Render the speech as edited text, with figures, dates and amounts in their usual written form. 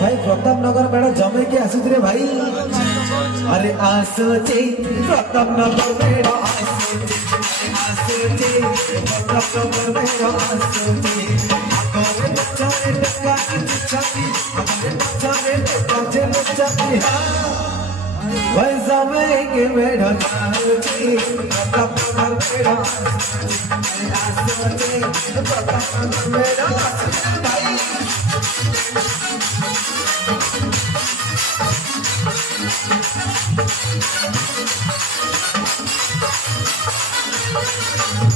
भाई प्रताप नगर मेड़ा जमे के आसुत रे भाई अरे आसुची प्रताप नगर मेड़ा आसुची प्रताप नगर मेड़ा आसुची अकोरे बच्चारे टक्का छाती अकोरे बच्चारे टक्का छाती भाई जमे के मेड़ा आसुची प्रताप नगर मेड़ा आसुची प्रताप नगर मेड़ा आसुची भाई